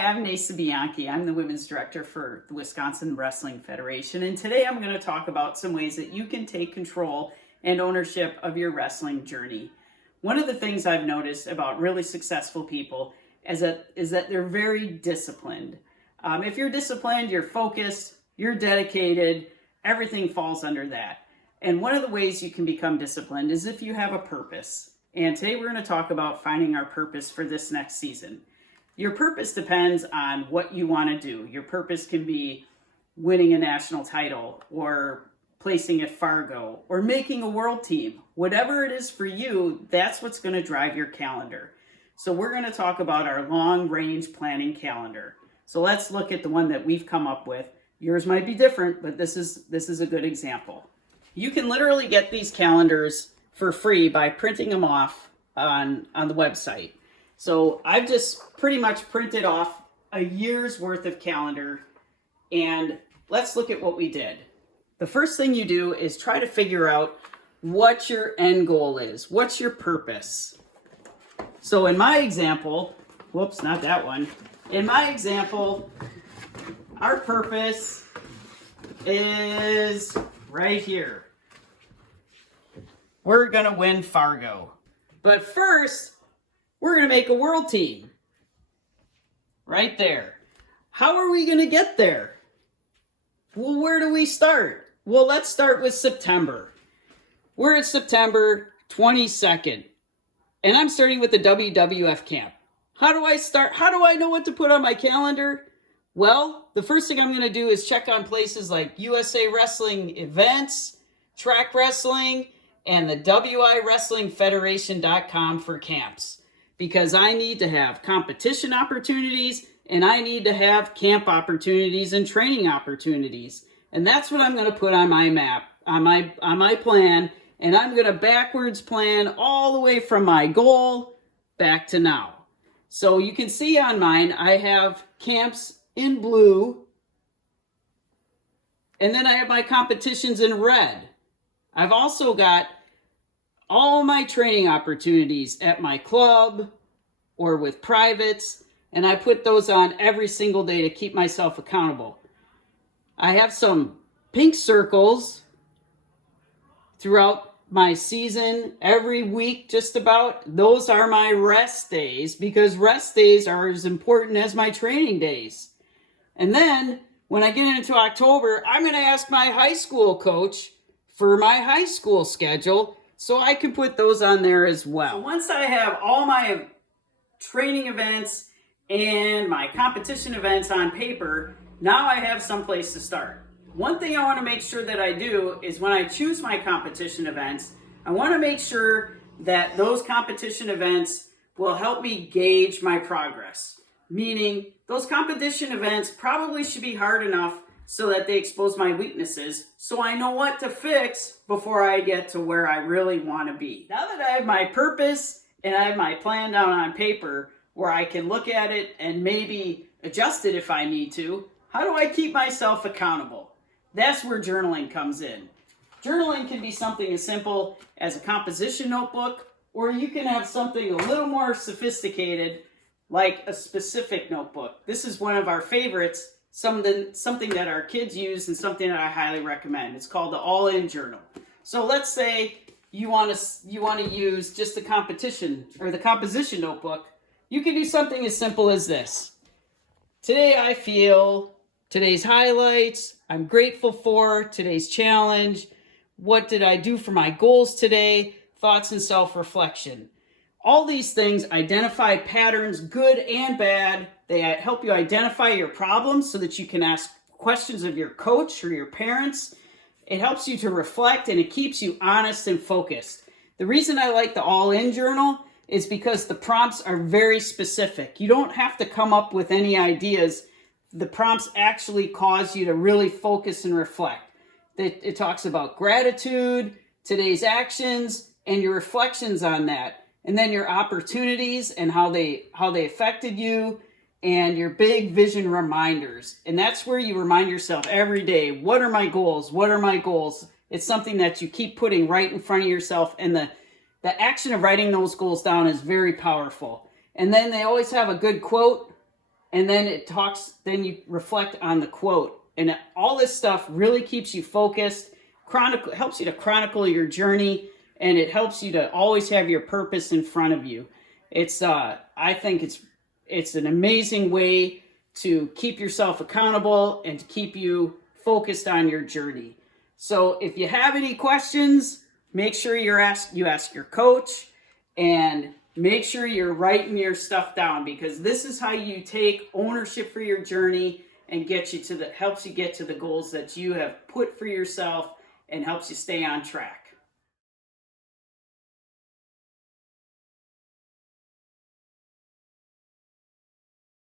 I'm Neysa Bianchi. I'm the Women's Director for the Wisconsin Wrestling Federation, and today I'm going to talk about some ways that you can take control and ownership of your wrestling journey. One of the things I've noticed about really successful people is that they're very disciplined. If you're disciplined, you're focused, you're dedicated, everything falls under that. And one of the ways you can become disciplined is if you have a purpose. And today we're going to talk about finding our purpose for this next season. Your purpose depends on what you want to do. Your purpose can be winning a national title or placing at Fargo or making a world team. Whatever it is for you, that's what's going to drive your calendar. So we're going to talk about our long-range planning calendar. So let's look at the one that we've come up with. Yours might be different, but this is a good example. You can literally get these calendars for free by printing them off on the website. So I've just pretty much printed off a year's worth of calendar, and let's look at what we did. The first thing you do is try to figure out what your end goal is. What's your purpose? So in my example, whoops, not that one. In my example, our purpose is right here. We're gonna win Fargo. But first, we're going to make a world team. Right there. How are we going to get there? Well, where do we start? Well, let's start with September. We're at September 22nd. And I'm starting with the WWF camp. How do I start? How do I know what to put on my calendar? Well, the first thing I'm going to do is check on places like USA Wrestling events, track wrestling, and the WIWrestlingFederation.com for camps. Because I need to have competition opportunities and I need to have camp opportunities and training opportunities. And that's what I'm going to put on my map, on my plan. And I'm going to backwards plan all the way from my goal back to now. So you can see on mine, I have camps in blue. And then I have my competitions in red. I've also got all my training opportunities at my club or with privates, and I put those on every single day to keep myself accountable. I have some pink circles throughout my season, every week just about. Those are my rest days, because rest days are as important as my training days. And then when I get into October, I'm going to ask my high school coach for my high school schedule, so I can put those on there as well. So once I have all my training events and my competition events on paper, now I have some place to start. One thing I want to make sure that I do is when I choose my competition events, I want to make sure that those competition events will help me gauge my progress. Meaning, those competition events probably should be hard enough so that they expose my weaknesses, so I know what to fix before I get to where I really want to be. Now that I have my purpose and I have my plan down on paper where I can look at it and maybe adjust it if I need to, how do I keep myself accountable? That's where journaling comes in. Journaling can be something as simple as a composition notebook, or you can have something a little more sophisticated like a specific notebook. This is one of our favorites. Something that our kids use and something that I highly recommend. It's called the All-In Journal. So let's say you want to use just the competition or the composition notebook. You can do something as simple as this. Today I feel, today's highlights, I'm grateful for, today's challenge, what did I do for my goals today, thoughts and self-reflection. All these things identify patterns, good and bad. They help you identify your problems so that you can ask questions of your coach or your parents. It helps you to reflect, and it keeps you honest and focused. The reason I like the All-In Journal is because the prompts are very specific. You don't have to come up with any ideas. The prompts actually cause you to really focus and reflect. It talks about gratitude, today's actions, and your reflections on that. And then your opportunities and how they affected you, and your big vision reminders. And that's where you remind yourself every day, what are my goals? What are my goals? It's something that you keep putting right in front of yourself, and the action of writing those goals down is very powerful. And then they always have a good quote and then then you reflect on the quote. And all this stuff really keeps you focused, helps you to chronicle your journey, and it helps you to always have your purpose in front of you. I think it's an amazing way to keep yourself accountable and to keep you focused on your journey. So if you have any questions, make sure you ask your coach, and make sure you're writing your stuff down, because this is how you take ownership for your journey and helps you get to the goals that you have put for yourself and helps you stay on track.